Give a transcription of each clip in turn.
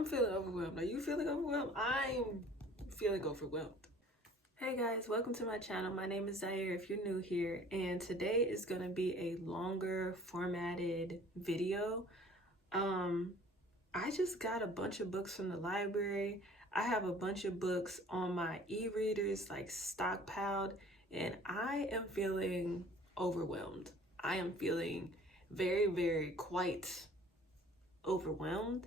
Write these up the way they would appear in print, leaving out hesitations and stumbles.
I'm feeling overwhelmed. Are you feeling overwhelmed? I'm feeling overwhelmed. Hey guys, welcome to my channel. My name is Zaire if you're new here, and today is going to be a longer formatted video. I just got a bunch of books from the library. I have a bunch of books on my e-readers like stockpiled, and I am feeling overwhelmed. I am feeling very quite overwhelmed,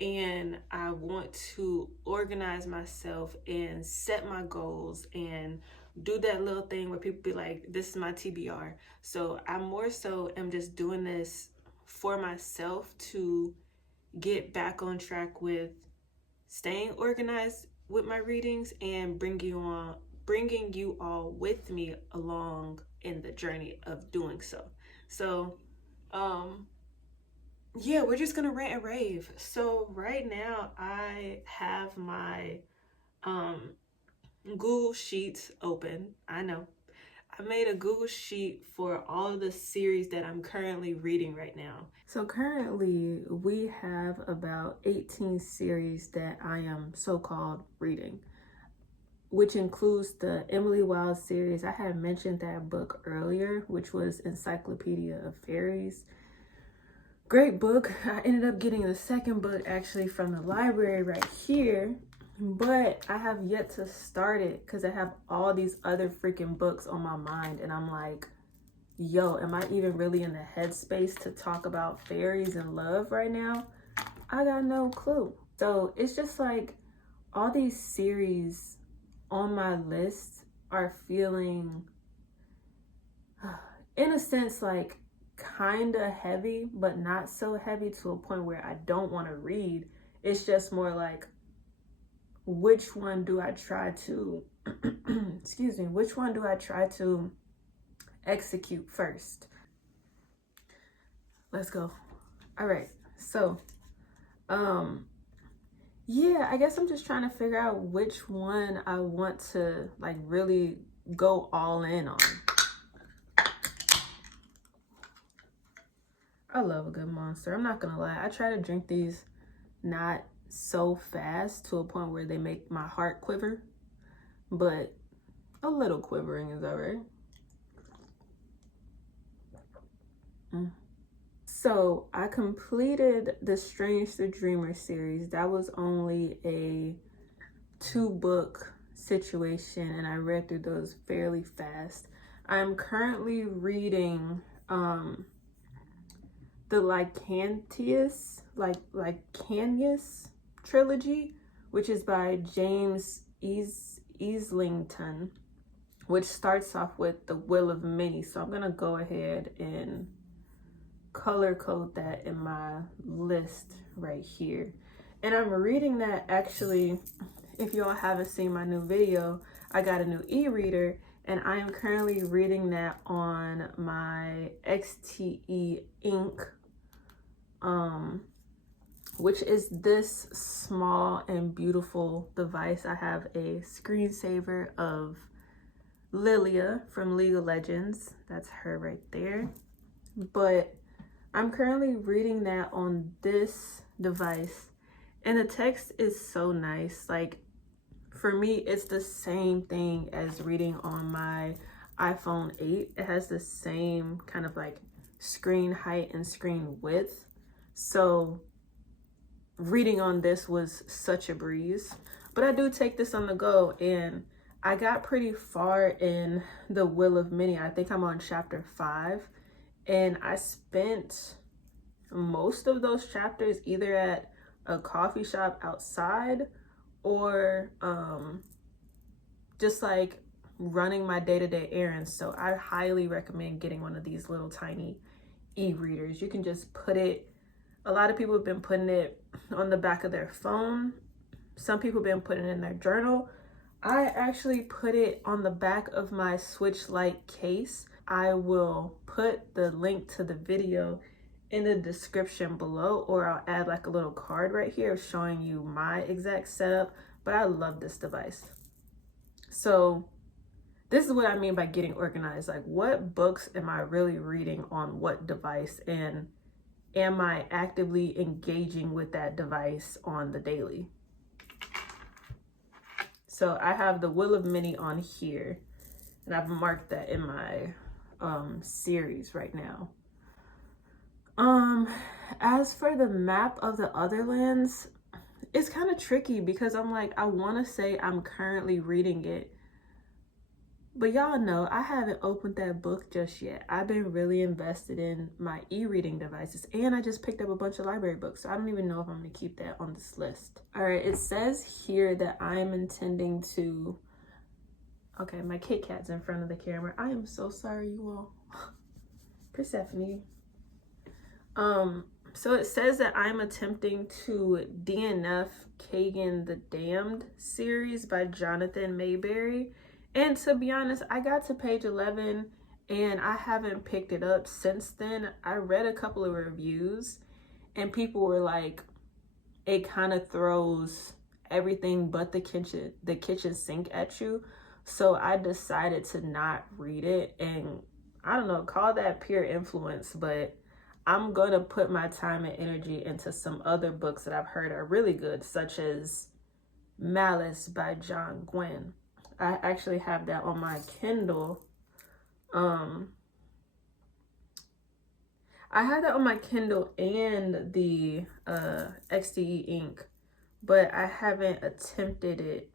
and I want to organize myself and set my goals and do that little thing where people be like, this is my TBR. So I more so am just doing this for myself to get back on track with staying organized with my readings and bringing you all with me along in the journey of doing so. So yeah, we're just gonna rant and rave. So right now I have my Google Sheets open. I know I made a Google Sheet for all of the series that I'm currently reading right now. So currently we have about 18 series that I am so-called reading, which includes the Emily Wilde series. I had mentioned that book earlier, which was Encyclopedia of Fairies. Great book. I ended up getting the second book actually from the library right here, but I have yet to start it because I have all these other freaking books on my mind, and I'm like, yo, am I even really in the headspace to talk about fairies and love right now? I got no clue. So it's just like all these series on my list are feeling, in a sense, like kind of heavy, but not so heavy to a point where I don't want to read. It's just more like, which one do I try to excuse me, which one do I try to execute first? Let's go. All right, so yeah, I guess I'm just trying to figure out which one I want to like really go all in on. I love a good monster. I'm not gonna lie. I try to drink these not so fast to a point where they make my heart quiver, but a little quivering is all right. So I completed the Strange the Dreamer series. That was only a 2-book situation, and I read through those fairly fast. I'm currently reading the Lycanthus trilogy, which is by James Islington, which starts off with The Will of Many. So I'm gonna go ahead and color code that in my list right here. And I'm reading that actually, if y'all haven't seen my new video, I got a new e-reader, and I am currently reading that on my XTE ink, which is this small and beautiful device. I have a screensaver of Lilia from League of Legends. That's her right there. But I'm currently reading that on this device, and the text is so nice. Like, for me, it's the same thing as reading on my iPhone 8. It has the same kind of like screen height and screen width. So reading on this was such a breeze. But I do take this on the go, and I got pretty far in The Will of Many. I think I'm on chapter 5, and I spent most of those chapters either at a coffee shop outside or just like running my day-to-day errands. So I highly recommend getting one of these little tiny e-readers. You can just put it, a lot of people have been putting it on the back of their phone. Some people have been putting it in their journal. I actually put it on the back of my Switch Lite case. I will put the link to the video in the description below, or I'll add like a little card right here showing you my exact setup. But I love this device. So this is what I mean by getting organized. Like, what books am I really reading on what device? And am I actively engaging with that device on the daily? So I have the Will of Many on here, and I've marked that in my series right now. As for the map of the other lands, it's kind of tricky because I'm like, I want to say I'm currently reading it, but y'all know I haven't opened that book just yet. I've been really invested in my e-reading devices, and I just picked up a bunch of library books, so I don't even know if I'm going to keep that on this list. All right, it says here that I am intending to... Okay, my Kit Kat's in front of the camera. I am so sorry, you all. Persephone. So it says that I'm attempting to DNF Kagan the Damned series by Jonathan Mayberry. And to be honest, I got to page 11 and I haven't picked it up since then. I read a couple of reviews and people were like, it kind of throws everything but the kitchen sink at you. So I decided to not read it, and I don't know, call that peer influence, but I'm going to put my time and energy into some other books that I've heard are really good, such as Malice by John Gwynne. I actually have that on my Kindle. I had that on my Kindle and the XDE ink, but I haven't attempted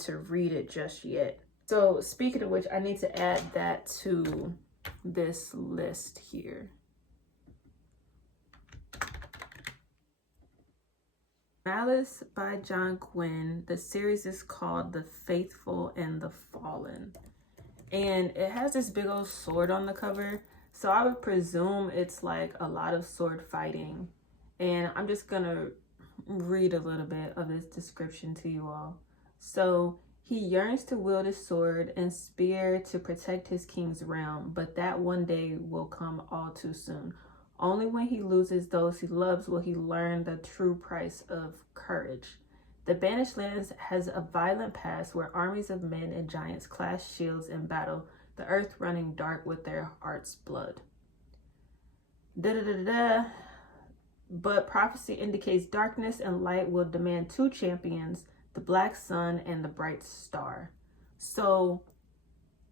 to read it just yet. So speaking of which, I need to add that to this list here. Malice by John Gwynne. The series is called The Faithful and the Fallen. And it has this big old sword on the cover. So I would presume it's like a lot of sword fighting. And I'm just gonna read a little bit of this description to you all. So, he yearns to wield his sword and spear to protect his king's realm, but that one day will come all too soon. Only when he loses those he loves will he learn the true price of courage. The Banished Lands has a violent past where armies of men and giants clash shields in battle, the earth running dark with their heart's blood. But prophecy indicates darkness and light will demand two champions, the Black Sun and the Bright Star. So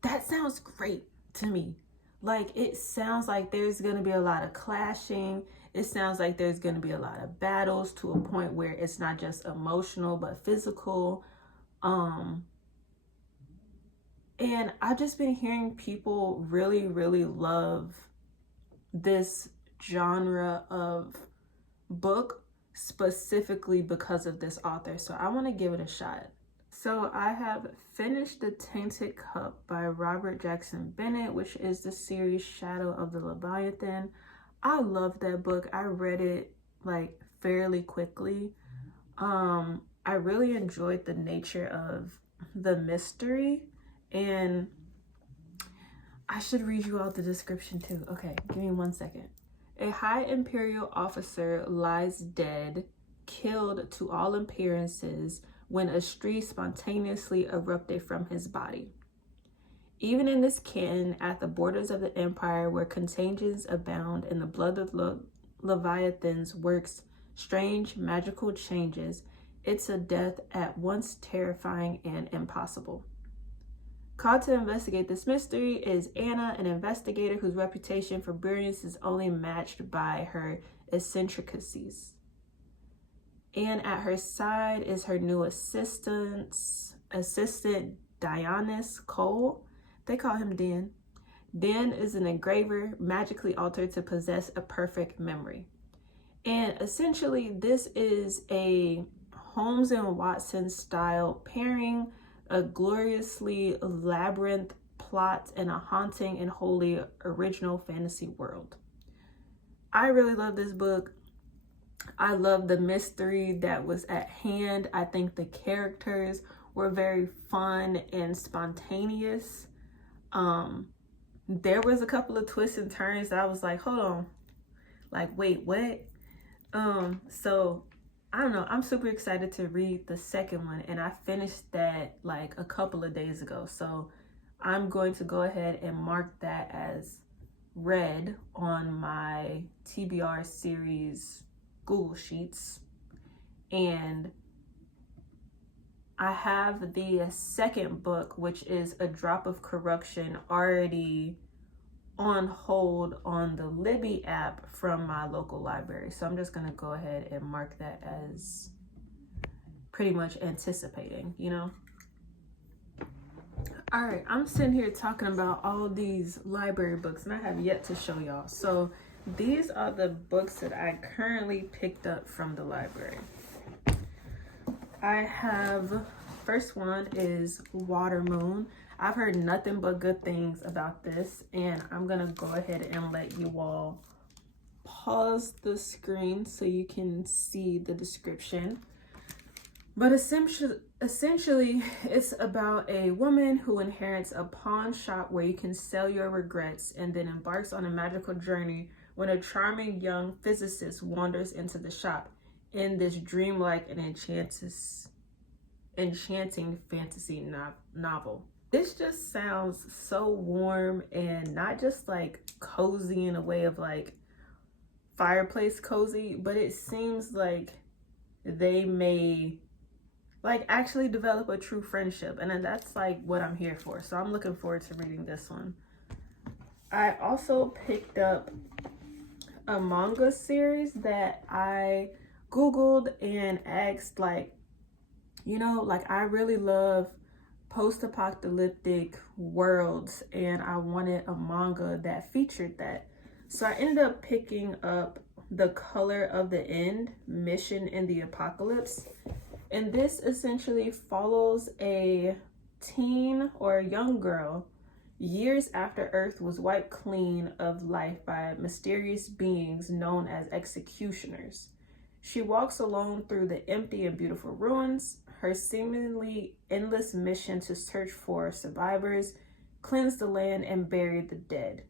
that sounds great to me. Like, it sounds like there's going to be a lot of clashing. It sounds like there's going to be a lot of battles to a point where it's not just emotional, but physical. And I've just been hearing people really, really love this genre of book specifically because of this author. So I want to give it a shot. So I have finished The Tainted Cup by Robert Jackson Bennett, which is the series Shadow of the Leviathan. I love that book. I read it like fairly quickly. I really enjoyed the nature of the mystery, and I should read you all the description too. Okay, give me 1 second. A high imperial officer lies dead, killed to all appearances, when a street spontaneously erupted from his body. Even in this canton, at the borders of the empire where contagions abound and the blood of Leviathans works strange magical changes, it's a death at once terrifying and impossible. Called to investigate this mystery is Anna, an investigator whose reputation for brilliance is only matched by her eccentricities. And at her side is her new assistant Dionys Cole. They call him Den. Den is an engraver magically altered to possess a perfect memory. And essentially, this is a Holmes and Watson style pairing, a gloriously labyrinth plot, and a haunting and wholly original fantasy world. I really love this book. I love the mystery that was at hand. I think the characters were very fun and spontaneous. There was a couple of twists and turns that I was like, hold on, like, wait, what? So I don't know, I'm super excited to read the second one, and I finished that like a couple of days ago. So I'm going to go ahead and mark that as read on my TBR series Google Sheets, and I have the second book, which is A Drop of Corruption, already on hold on the Libby app from my local library. So I'm just gonna go ahead and mark that as pretty much anticipating, you know? All right, I'm sitting here talking about all these library books and I have yet to show y'all. So these are the books that I currently picked up from the library. I have, first one is Water Moon. I've heard nothing but good things about this, and I'm gonna go ahead and let you all pause the screen so you can see the description. But essentially, it's about a woman who inherits a pawn shop where you can sell your regrets and then embarks on a magical journey when a charming young physicist wanders into the shop in this dreamlike and enchanting fantasy novel. This just sounds so warm and not just like cozy in a way of like fireplace cozy, but it seems like they may like actually develop a true friendship, and then that's like what I'm here for. So I'm looking forward to reading this one. I also picked up a manga series that I Googled and asked, like, you know, like I really love post-apocalyptic worlds and I wanted a manga that featured that. So I ended up picking up The Color of the End, Mission in the Apocalypse. And this essentially follows a teen or a young girl years after Earth was wiped clean of life by mysterious beings known as executioners. She walks alone through the empty and beautiful ruins, her seemingly endless mission to search for survivors, cleanse the land, and bury the dead.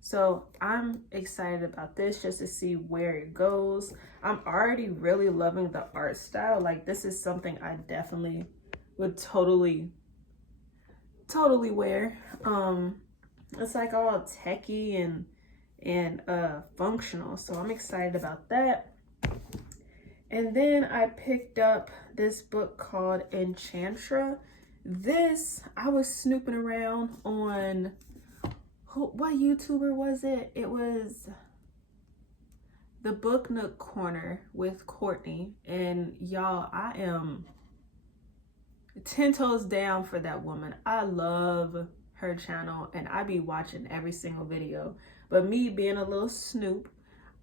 So I'm excited about this just to see where it goes. I'm already really loving the art style. Like, this is something I definitely would totally wear. It's like all techy and functional. So I'm excited about that. And then I picked up this book called Enchantra. This, I was snooping around on, what YouTuber was it? It was the Book Nook Corner with Courtney. And y'all, I am 10 toes down for that woman. I love her channel and I be watching every single video. But me being a little snoop,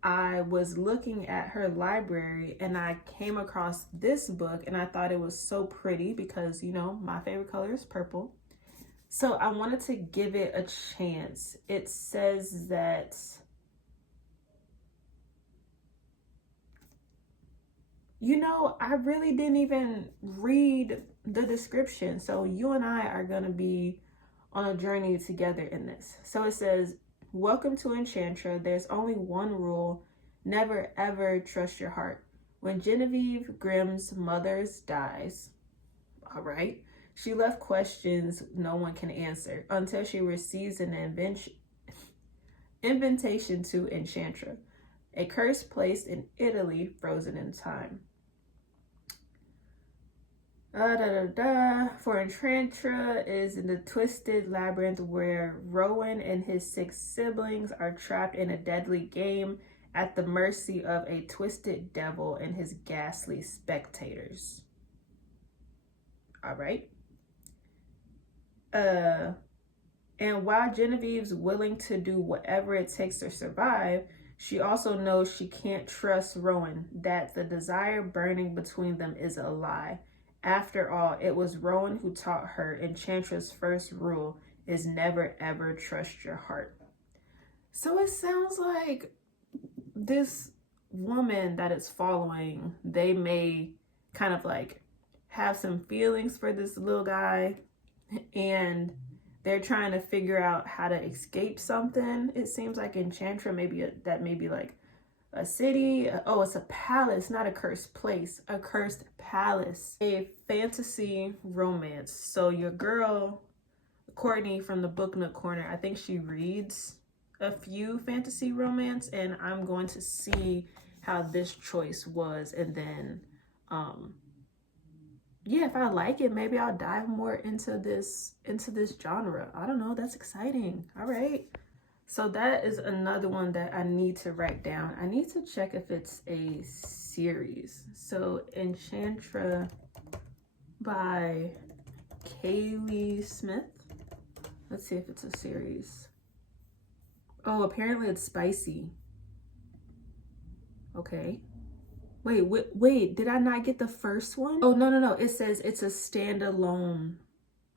I was looking at her library and I came across this book and I thought it was so pretty because, you know, my favorite color is purple. So I wanted to give it a chance. It says that you know, I really didn't even read the description. So you and I are going to be on a journey together in this. So it says, welcome to Enchantra. There's only one rule. Never ever trust your heart. When Genevieve Grimm's mother dies, all right, she left questions no one can answer until she receives an invitation to Enchantra, a cursed place in Italy frozen in time. For Enchantra is in the twisted labyrinth where Rowan and his 6 siblings are trapped in a deadly game at the mercy of a twisted devil and his ghastly spectators. All right. And while Genevieve's willing to do whatever it takes to survive, she also knows she can't trust Rowan, that the desire burning between them is a lie. After all, it was Rowan who taught her Enchantra's first rule is never ever trust your heart. So it sounds like this woman that is following, they may kind of like have some feelings for this little guy and they're trying to figure out how to escape something. It seems like Enchantra that may be like a city. Oh, it's a palace, not a cursed place, a cursed palace. A fantasy romance. So your girl, Courtney from the Book Nook Corner, I think she reads a few fantasy romance, and I'm going to see how this choice was, and then yeah, if I like it, maybe I'll dive more into this genre. I don't know, that's exciting. All right. So that is another one that I need to write down. I need to check if it's a series. So Enchantra by Kaylee Smith. Let's see if it's a series. Oh, apparently it's spicy. Okay. Wait, did I not get the first one? Oh, no. It says it's a standalone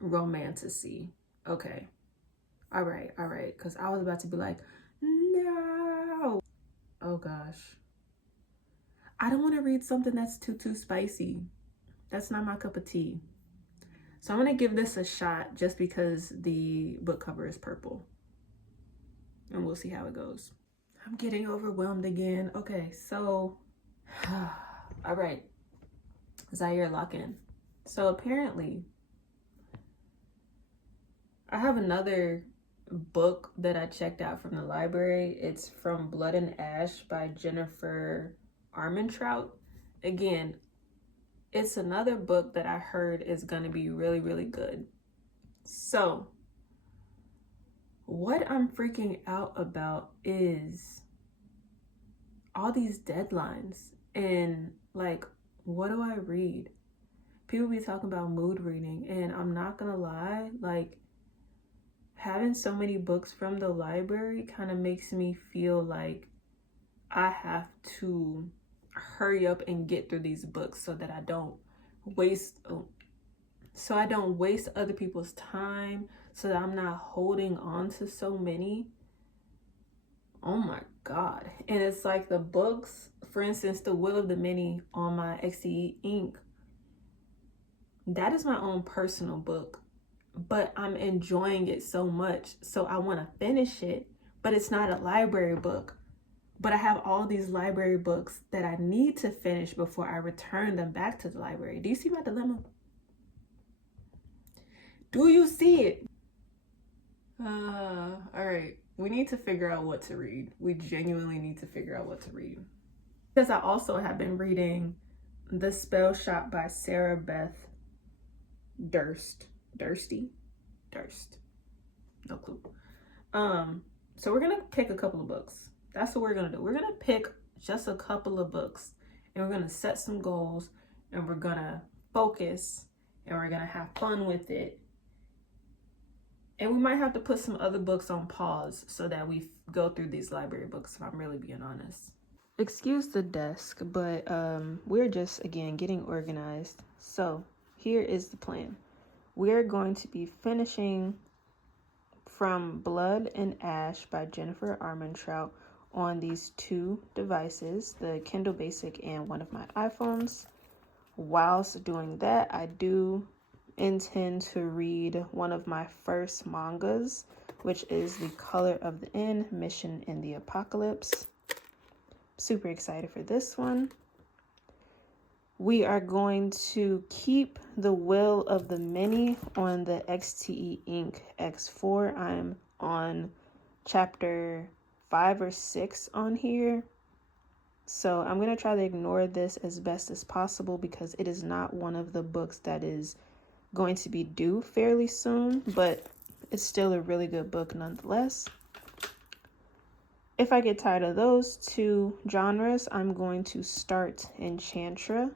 romantasy. Okay. All right. Because I was about to be like, no. Oh, gosh. I don't want to read something that's too spicy. That's not my cup of tea. So I'm going to give this a shot just because the book cover is purple. And we'll see how it goes. I'm getting overwhelmed again. Okay, so... all right. Zaire, lock in. So apparently, I have another book that I checked out from the library. It's From Blood and Ash by Jennifer Armentrout. Again, it's another book that I heard is going to be really, really good. So, what I'm freaking out about is all these deadlines and like, what do I read? People be talking about mood reading, and I'm not gonna lie, like, having so many books from the library kind of makes me feel like I have to hurry up and get through these books so that I don't waste other people's time, so that I'm not holding on to so many. Oh my God. And it's like the books, for instance, The Will of the Many on my XTE ink, that is my own personal book, but I'm enjoying it so much, so I want to finish it, but it's not a library book. But I have all these library books that I need to finish before I return them back to the library. Do you see my dilemma? Do you see it? All right. We need to figure out what to read. We genuinely need to figure out what to read. Because I also have been reading The Spell Shop by Sarah Beth Durst. No clue. So we're gonna pick a couple of books. That's what we're gonna do. We're gonna pick just a couple of books, and we're gonna set some goals, and we're gonna focus, and we're gonna have fun with it. And we might have to put some other books on pause so that we go through these library books, if I'm really being honest. Excuse the desk, but we're just, again, getting organized. So here is the plan. We're going to be finishing From Blood and Ash by Jennifer Armentrout on these two devices, the Kindle Basic and one of my iPhones. Whilst doing that, I do intend to read one of my first mangas, which is The Color of the End, Mission in the Apocalypse. Super excited for this one. We are going to keep The Will of the Many on the XTE Ink X4. I'm on chapter 5 or 6 on here. So I'm going to try to ignore this as best as possible because it is not one of the books that is going to be due fairly soon, but it's still a really good book nonetheless. If I get tired of those two genres, I'm going to start Enchantra.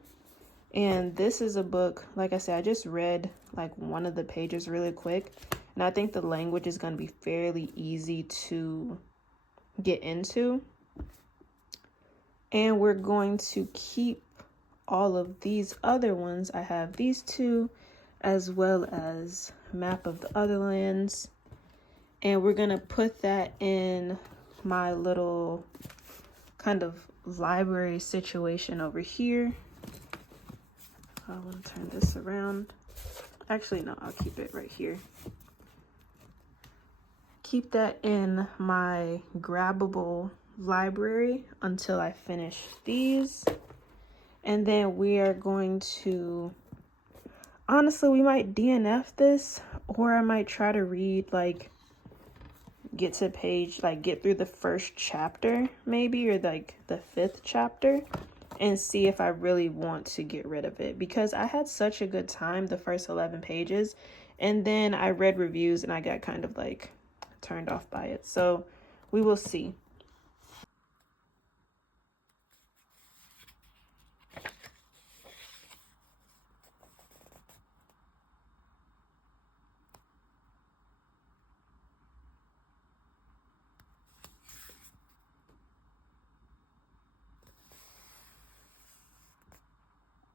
And this is a book, like I said, I just read like one of the pages really quick, and I think the language is going to be fairly easy to get into. And we're going to keep all of these other ones. I have these two, as well as Map of the Otherlands. And we're going to put that in my little kind of library situation over here. I want to turn this around. Actually, no, I'll keep it right here. Keep that in my grabbable library until I finish these. And then we are going to, honestly, we might DNF this, or I might try to read like get to get through the first chapter maybe, or like the 5th chapter, and see if I really want to get rid of it, because I had such a good time the first 11 pages, and then I read reviews and I got kind of like turned off by it. So we will see.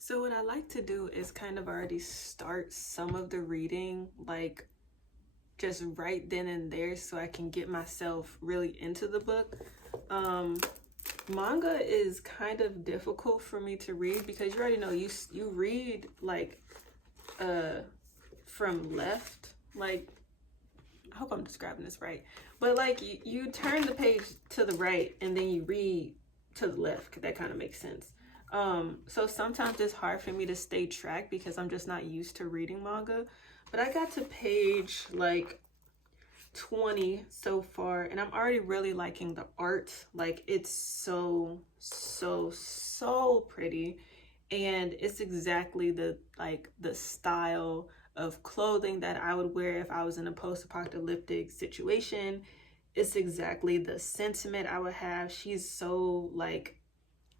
So what I like to do is kind of already start some of the reading, like just right then and there, so I can get myself really into the book. Manga is kind of difficult for me to read, because you already know you read like from left, like, I hope I'm describing this right, but like you turn the page to the right and then you read to the left. That kind of makes sense. So sometimes it's hard for me to stay track because I'm just not used to reading manga. But I got to page like 20 so far, and I'm already really liking the art. Like, it's so pretty, and it's exactly the style of clothing that I would wear if I was in a post-apocalyptic situation. It's exactly the sentiment I would have. She's so like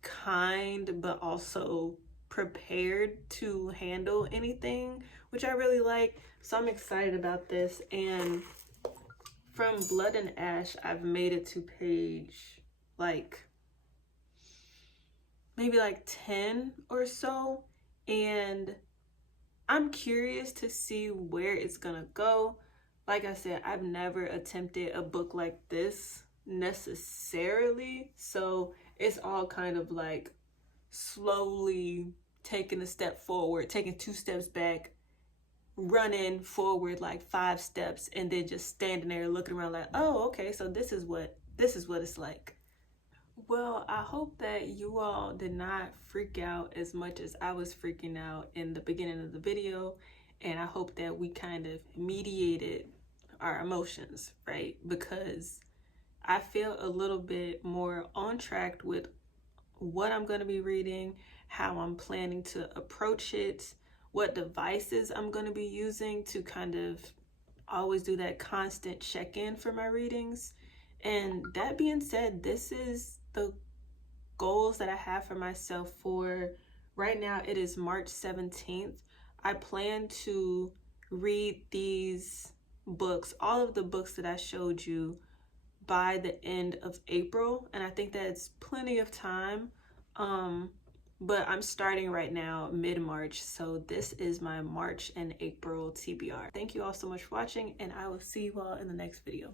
kind, but also prepared to handle anything, which I really like. So I'm excited about this. And from Blood and Ash, I've made it to page like maybe like 10 or so, and I'm curious to see where it's gonna go. Like I said, I've never attempted a book like this necessarily, so it's all kind of like slowly taking a step forward, taking 2 steps back, running forward like 5 steps, and then just standing there looking around like, oh, okay, so this is what it's like. Well, I hope that you all did not freak out as much as I was freaking out in the beginning of the video, and I hope that we kind of mediated our emotions, right? Because I feel a little bit more on track with what I'm going to be reading, how I'm planning to approach it, what devices I'm going to be using to kind of always do that constant check-in for my readings. And that being said, this is the goals that I have for myself for right now. It is March 17th. I plan to read these books, all of the books that I showed you, by the end of April, and I think that's plenty of time. But I'm starting right now mid-March, so this is my March and April TBR. Thank you all so much for watching, and I will see you all in the next video.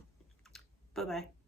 Bye-bye.